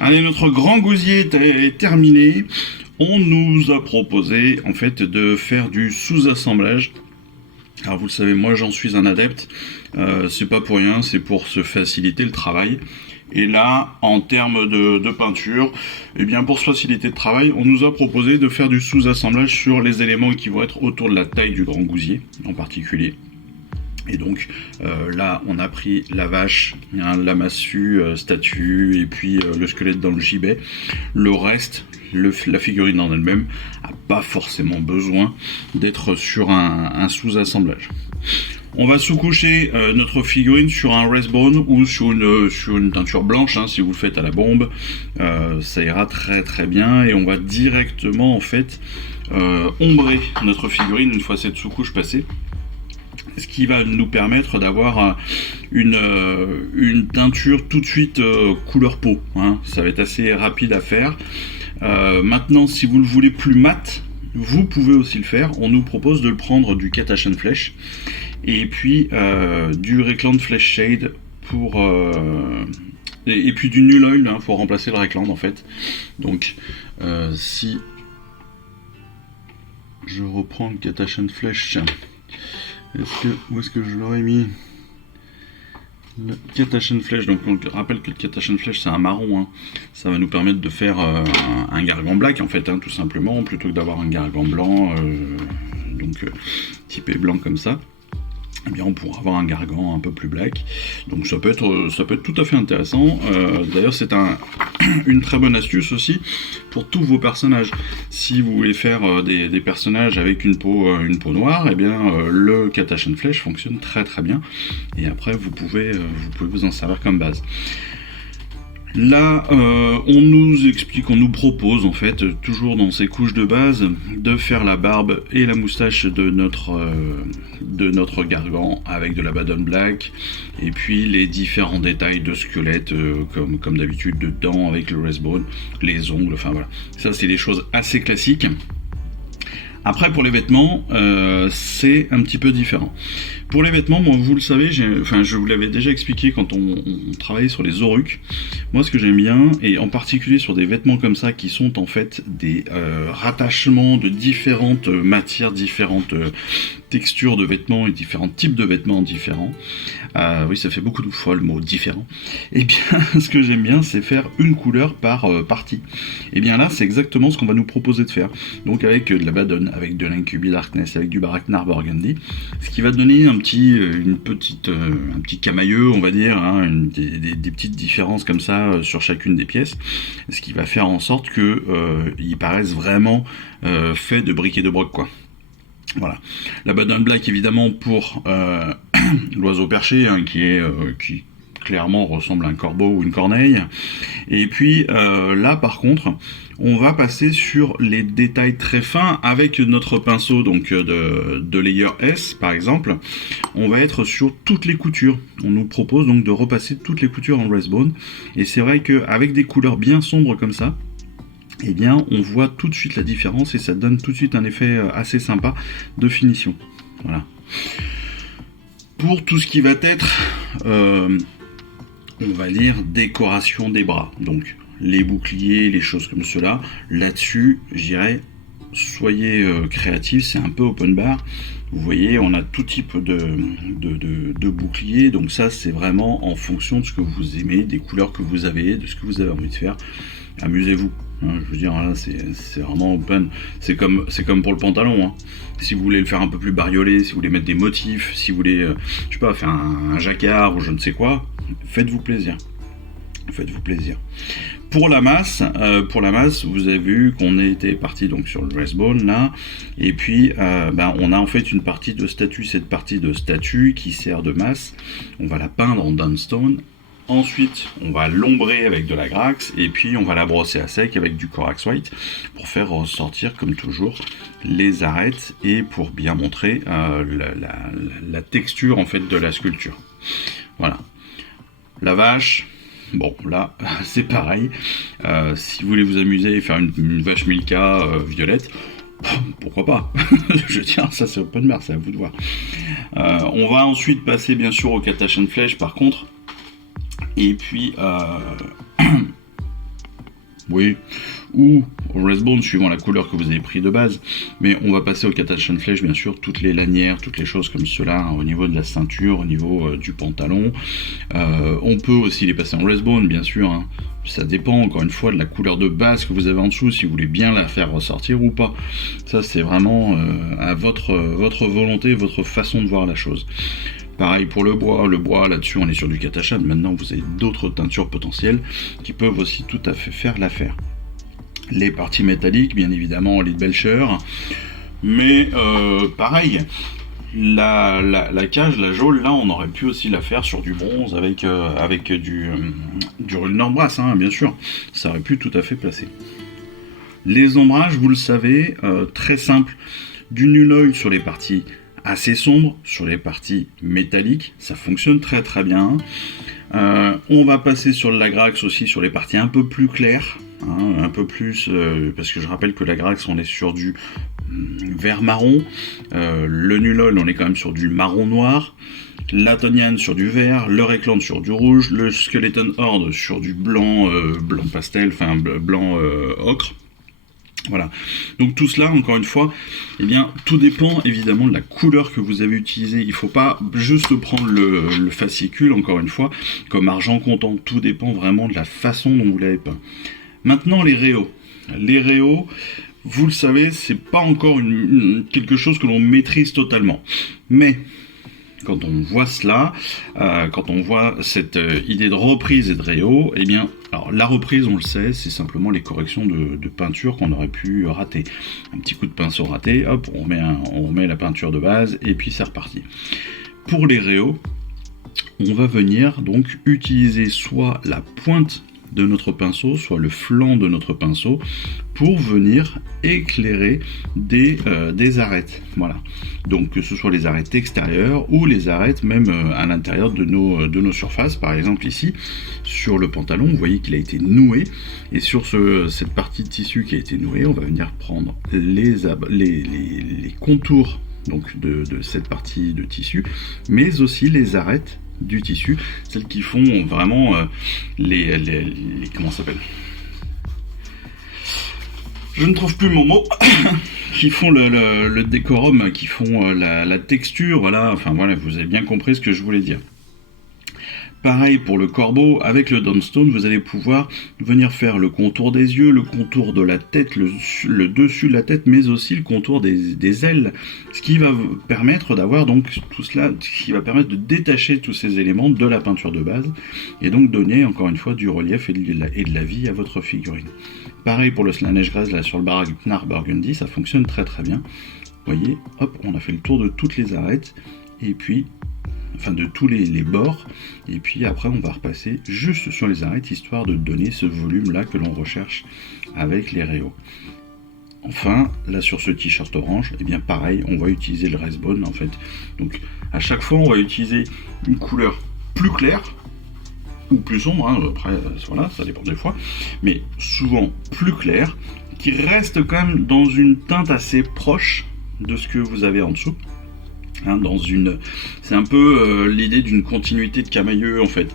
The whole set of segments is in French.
Allez, notre grand gosier est terminé. On nous a proposé en fait de faire du sous-assemblage. Alors vous le savez, moi j'en suis un adepte. C'est pas pour rien, c'est pour se faciliter le travail. Et là, en termes de peinture, eh bien pour se faciliter le travail, on nous a proposé de faire du sous-assemblage sur les éléments qui vont être autour de la taille du grand gousier en particulier. Et donc là, on a pris la vache, la massue, statue, et puis le squelette dans le gibet. Le reste, la figurine en elle-même, n'a pas forcément besoin d'être sur un sous-assemblage. On va sous-coucher notre figurine sur un Wraithbone ou sur une teinture blanche, si vous le faites à la bombe. Ça ira très très bien, et on va directement en fait ombrer notre figurine une fois cette sous-couche passée. Ce qui va nous permettre d'avoir une teinture tout de suite couleur peau. Ça va être assez rapide à faire. Maintenant, si vous le voulez plus mat, vous pouvez aussi le faire. On nous propose de le prendre du Catach & Flesh et puis du Reikland Flesh Shade et puis du Null Oil pour remplacer le Reikland en fait. Donc si je reprends le Catach & Flesh, où est-ce que je l'aurais mis? Le Catach & Flesh, donc on rappelle que le Catach & Flesh c'est un marron, ça va nous permettre de faire un gargant black en fait, tout simplement, plutôt que d'avoir un gargant blanc, typé blanc comme ça. Eh bien on pourra avoir un gargant un peu plus black, donc ça peut être tout à fait intéressant. D'ailleurs c'est une très bonne astuce aussi pour tous vos personnages. Si vous voulez faire des personnages avec une peau noire, eh bien le Catach & Flesh fonctionne très très bien, et après vous pouvez vous en servir comme base. Là, on nous propose en fait, toujours dans ces couches de base, de faire la barbe et la moustache de notre gargant avec de la Badon Black, et puis les différents détails de squelette, comme d'habitude, de dents avec le Wraithbone, les ongles, enfin voilà. Ça, c'est des choses assez classiques. Après, pour les vêtements, c'est un petit peu différent. Pour les vêtements, moi, vous le savez, je vous l'avais déjà expliqué quand on travaillait sur les Auruks. Moi, ce que j'aime bien, et en particulier sur des vêtements comme ça, qui sont en fait des rattachements de différentes matières, différentes textures de vêtements et différents types de vêtements différents. Oui, ça fait beaucoup de fois le mot différent. Et bien, ce que j'aime bien, c'est faire une couleur par partie. Et bien là, c'est exactement ce qu'on va nous proposer de faire. Donc avec de la Badon, avec de l'Incubi Darkness, avec du Baraknar Burgundy, ce qui va donner un petit camailleux, on va dire, des petites différences comme ça sur chacune des pièces, ce qui va faire en sorte que ils paraissent vraiment faits de briques et de broc, quoi. Voilà. La Badon Black, évidemment, pour l'oiseau perché, qui clairement ressemble à un corbeau ou une corneille. Et puis là, par contre, on va passer sur les détails très fins avec notre pinceau donc de layer S, par exemple. On va être sur toutes les coutures. On nous propose donc de repasser toutes les coutures en Wraithbone. Et c'est vrai qu'avec des couleurs bien sombres comme ça, eh bien, on voit tout de suite la différence et ça donne tout de suite un effet assez sympa de finition. Voilà. Pour tout ce qui va être, on va dire, décoration des bras, donc les boucliers, les choses comme cela, là-dessus, je dirais, soyez créatifs, c'est un peu open bar. Vous voyez, on a tout type de boucliers, donc ça, c'est vraiment en fonction de ce que vous aimez, des couleurs que vous avez, de ce que vous avez envie de faire. Amusez-vous. Je veux dire, là, c'est vraiment open. C'est comme pour le pantalon. Si vous voulez le faire un peu plus bariolé, si vous voulez mettre des motifs, si vous voulez, je sais pas, faire un jacquard ou je ne sais quoi, faites-vous plaisir. Faites-vous plaisir. Pour la masse, vous avez vu qu'on était parti donc sur le Wraithbone là, et puis on a en fait une partie de statue, cette partie de statue qui sert de masse. On va la peindre en Dunstone. Ensuite, on va l'ombrer avec de la Grax, et puis on va la brosser à sec avec du Corax White pour faire ressortir, comme toujours, les arêtes et pour bien montrer la texture en fait de la sculpture. Voilà. La vache, bon là, c'est pareil. Si vous voulez vous amuser et faire une vache Milka violette, pourquoi pas. Je veux dire, ça c'est open bar, c'est à vous de voir. On va ensuite passer bien sûr au Catach & Flesh par contre. Et puis Oui, ou au Raceborn suivant la couleur que vous avez pris de base, mais on va passer au Catach and Flèche bien sûr, toutes les lanières, toutes les choses comme cela, hein, au niveau de la ceinture, au niveau du pantalon. On peut aussi les passer en Raceborn bien sûr, hein. Ça dépend encore une fois de la couleur de base que vous avez en dessous, si vous voulez bien la faire ressortir ou pas. Ça c'est vraiment à votre volonté, votre façon de voir la chose. Pareil pour le bois là-dessus on est sur du Catachan, maintenant vous avez d'autres teintures potentielles qui peuvent aussi tout à fait faire l'affaire. Les parties métalliques, bien évidemment les Belcher, mais pareil, la cage, la geôle, là on aurait pu aussi la faire sur du bronze avec du Rulner Brass, hein, bien sûr, ça aurait pu tout à fait passer. Les ombrages, vous le savez, très simple, du nul oil sur les parties assez sombre, sur les parties métalliques, ça fonctionne très très bien. On va passer sur le Lagrax aussi, sur les parties un peu plus claires, hein, un peu plus, parce que je rappelle que Lagrax on est sur du vert marron, le Nulol on est quand même sur du marron noir, l'Atonian sur du vert, le Reckland sur du rouge, le Skeleton Horde sur du blanc, blanc pastel, enfin blanc ocre. Voilà, donc tout cela, encore une fois, eh bien, tout dépend évidemment de la couleur que vous avez utilisée. Il ne faut pas juste prendre le fascicule, encore une fois, comme argent comptant. Tout dépend vraiment de la façon dont vous l'avez peint. Maintenant, les réaux. Les réaux, vous le savez, c'est pas encore quelque chose que l'on maîtrise totalement. Mais quand on voit cela, quand on voit cette idée de reprise et de réaux, eh bien, alors la reprise, on le sait, c'est simplement les corrections de peinture qu'on aurait pu rater. Un petit coup de pinceau raté, hop, on remet la peinture de base, et puis c'est reparti. Pour les réaux, on va venir donc utiliser soit la pointe de notre pinceau, soit le flanc de notre pinceau, pour venir éclairer des arêtes. Voilà. Donc que ce soit les arêtes extérieures ou les arêtes même à l'intérieur de nos surfaces. Par exemple ici, sur le pantalon, vous voyez qu'il a été noué. Et sur cette partie de tissu qui a été nouée, on va venir prendre les contours donc, de cette partie de tissu, mais aussi les arêtes du tissu, celles qui font vraiment comment ça s'appelle, je ne trouve plus mon mot qui font le décorum, qui font la texture, voilà, enfin voilà, vous avez bien compris ce que je voulais dire. Pareil pour le corbeau, avec le Dawnstone, vous allez pouvoir venir faire le contour des yeux, le contour de la tête, le dessus de la tête, mais aussi le contour des ailes. Ce qui va vous permettre d'avoir donc tout cela, ce qui va permettre de détacher tous ces éléments de la peinture de base, et donc donner encore une fois du relief et de la vie à votre figurine. Pareil pour le Slaanesh Grace, là sur le Ragnar Burgundy, ça fonctionne très très bien. Vous voyez, hop, on a fait le tour de toutes les arêtes, et puis enfin de tous les bords, et puis après on va repasser juste sur les arêtes, histoire de donner ce volume là que l'on recherche avec les réaux. Enfin, là sur ce t-shirt orange, et eh bien pareil, on va utiliser le Raceborn en fait. Donc à chaque fois on va utiliser une couleur plus claire, ou plus sombre, hein, après voilà, ça dépend des fois, mais souvent plus claire, qui reste quand même dans une teinte assez proche de ce que vous avez en dessous. Hein, c'est un peu l'idée d'une continuité de camailleux en fait.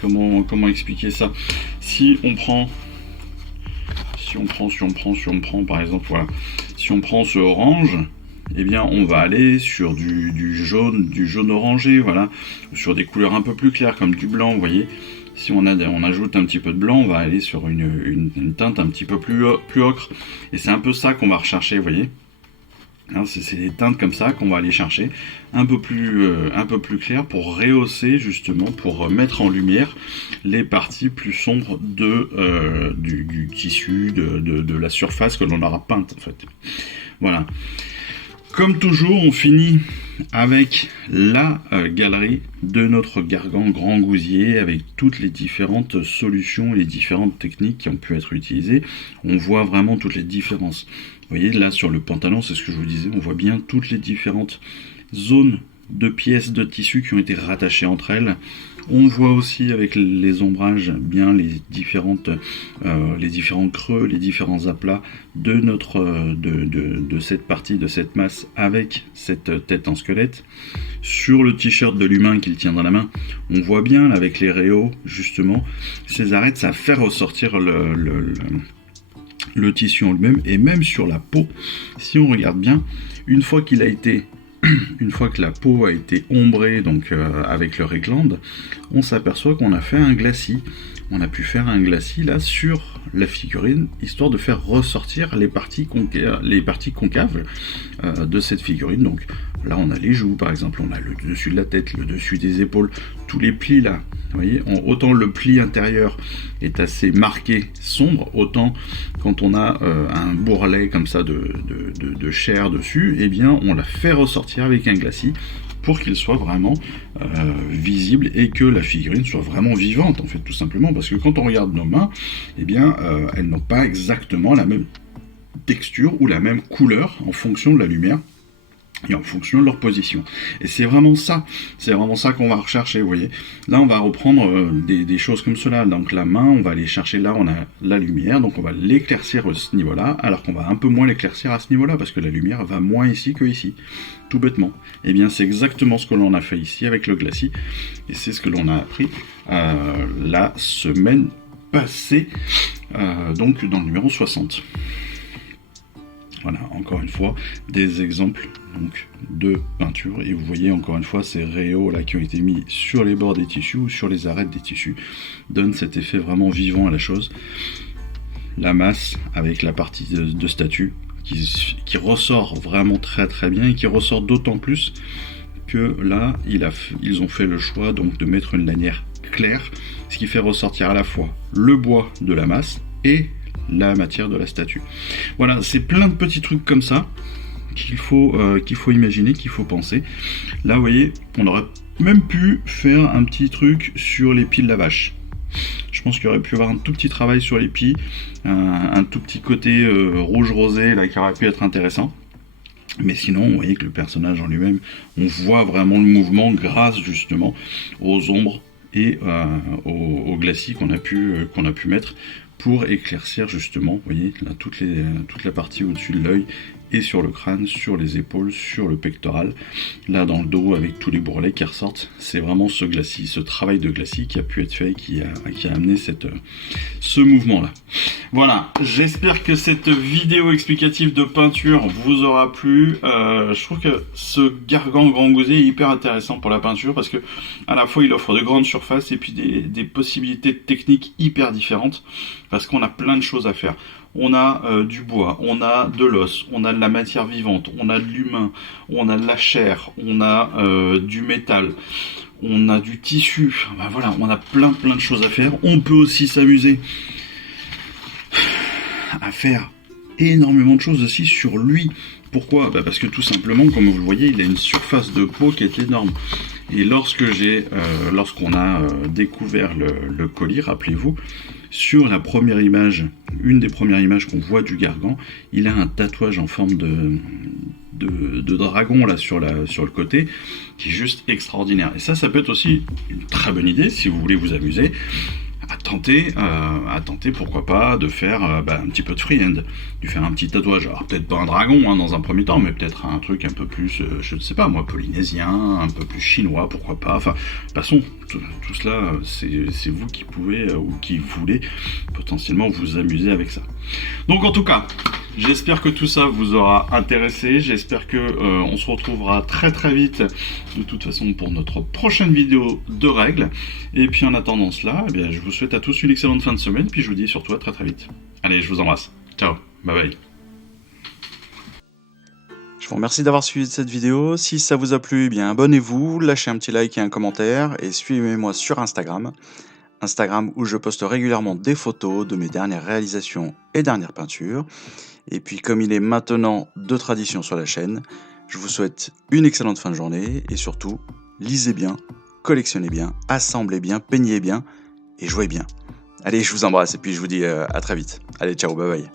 Comment expliquer ça? Si on prend par exemple, voilà, si on prend ce orange, eh bien on va aller sur du jaune orangé, voilà, sur des couleurs un peu plus claires comme du blanc, vous voyez. Si on ajoute un petit peu de blanc, on va aller sur une teinte un petit peu plus ocre, et c'est un peu ça qu'on va rechercher, vous voyez. Hein, c'est des teintes comme ça qu'on va aller chercher, un peu plus claires, pour rehausser justement, pour mettre en lumière les parties plus sombres du tissu, de la surface que l'on aura peinte en fait. Voilà. Comme toujours, on finit avec la galerie de notre Gargan Grand Gousier, avec toutes les différentes solutions, les différentes techniques qui ont pu être utilisées. On voit vraiment toutes les différences. Vous voyez, là sur le pantalon, c'est ce que je vous disais, on voit bien toutes les différentes zones de pièces de tissu qui ont été rattachées entre elles. On voit aussi avec les ombrages bien les différents creux, les différents aplats de cette partie, de cette masse avec cette tête en squelette. Sur le t-shirt de l'humain qu'il tient dans la main, on voit bien là, avec les rayos justement, ces arêtes, ça fait ressortir le tissu en lui-même, et même sur la peau, si on regarde bien, une fois que la peau a été ombrée donc avec le régland, on s'aperçoit qu'on a fait un glacis. On a pu faire un glacis là sur la figurine, histoire de faire ressortir les parties concaves de cette figurine. Donc là on a les joues par exemple, on a le dessus de la tête, le dessus des épaules, tous les plis là. Vous voyez, autant le pli intérieur est assez marqué, sombre, autant quand on a un bourrelet comme ça de chair dessus, eh bien on l'a fait ressortir avec un glacis pour qu'il soit vraiment visible et que la figurine soit vraiment vivante en fait, tout simplement, parce que quand on regarde nos mains, eh bien elles n'ont pas exactement la même texture ou la même couleur en fonction de la lumière et en fonction de leur position. Et c'est vraiment ça qu'on va rechercher, vous voyez. Là, on va reprendre des choses comme cela. Donc la main, on va aller chercher, là, on a la lumière, donc on va l'éclaircir à ce niveau-là, alors qu'on va un peu moins l'éclaircir à ce niveau-là, parce que la lumière va moins ici que ici, tout bêtement. Et bien, c'est exactement ce que l'on a fait ici avec le glacis, et c'est ce que l'on a appris la semaine passée, donc dans le numéro 60. Voilà, encore une fois, des exemples donc, de peinture. Et vous voyez encore une fois ces rayons là qui ont été mis sur les bords des tissus ou sur les arêtes des tissus donnent cet effet vraiment vivant à la chose. La masse avec la partie de statue qui ressort vraiment très très bien et qui ressort d'autant plus que là ils ont fait le choix donc de mettre une lanière claire, ce qui fait ressortir à la fois le bois de la masse et la matière de la statue. Voilà, c'est plein de petits trucs comme ça qu'il faut imaginer, qu'il faut penser. Là, vous voyez, on aurait même pu faire un petit truc sur les pieds de la vache. Je pense qu'il aurait pu avoir un tout petit travail sur les pieds, un tout petit côté rouge rosé là qui aurait pu être intéressant. Mais sinon, vous voyez que le personnage en lui-même, on voit vraiment le mouvement grâce justement aux ombres et au glacis qu'on a pu mettre pour éclaircir justement, vous voyez, là, toute la partie au-dessus de l'œil et sur le crâne, sur les épaules, sur le pectoral, là dans le dos avec tous les bourrelets qui ressortent. C'est vraiment ce glacis, ce travail de glacis qui a pu être fait, qui a amené ce mouvement-là. Voilà, j'espère que cette vidéo explicative de peinture vous aura plu. Je trouve que ce Gargan Grand Gosier est hyper intéressant pour la peinture parce que à la fois il offre de grandes surfaces et puis des possibilités techniques hyper différentes parce qu'on a plein de choses à faire. On a du bois, on a de l'os, on a de la matière vivante, on a de l'humain, on a de la chair, on a du métal, on a du tissu. Ben voilà, on a plein de choses à faire. On peut aussi s'amuser à faire énormément de choses aussi sur lui. Pourquoi ? Bah parce que tout simplement, comme vous le voyez, il a une surface de peau qui est énorme. Et lorsqu'on a découvert le colis, rappelez-vous, sur la première image, une des premières images qu'on voit du Gargan, il a un tatouage en forme de dragon là sur le côté, qui est juste extraordinaire. Et ça peut être aussi une très bonne idée si vous voulez vous amuser. À tenter, pourquoi pas, de faire un petit peu de freehand, de faire un petit tatouage. Alors peut-être pas un dragon dans un premier temps, mais peut-être un truc un peu plus, je ne sais pas moi, polynésien, un peu plus chinois, pourquoi pas. Enfin, de toute façon, tout cela, c'est vous qui pouvez ou qui voulez potentiellement vous amuser avec ça. Donc en tout cas, j'espère que tout ça vous aura intéressé. J'espère que on se retrouvera très très vite de toute façon pour notre prochaine vidéo de règles. Et puis en attendant cela, eh bien, je vous souhaite à tous une excellente fin de semaine. Puis je vous dis surtout à très très vite. Allez, je vous embrasse. Ciao, bye bye. Je vous remercie d'avoir suivi cette vidéo. Si ça vous a plu, eh bien abonnez-vous, lâchez un petit like et un commentaire et suivez-moi sur Instagram où je poste régulièrement des photos de mes dernières réalisations et dernières peintures. Et puis comme il est maintenant de tradition sur la chaîne, je vous souhaite une excellente fin de journée et surtout, lisez bien, collectionnez bien, assemblez bien, peignez bien et jouez bien. Allez, je vous embrasse et puis je vous dis à très vite. Allez, ciao, bye bye.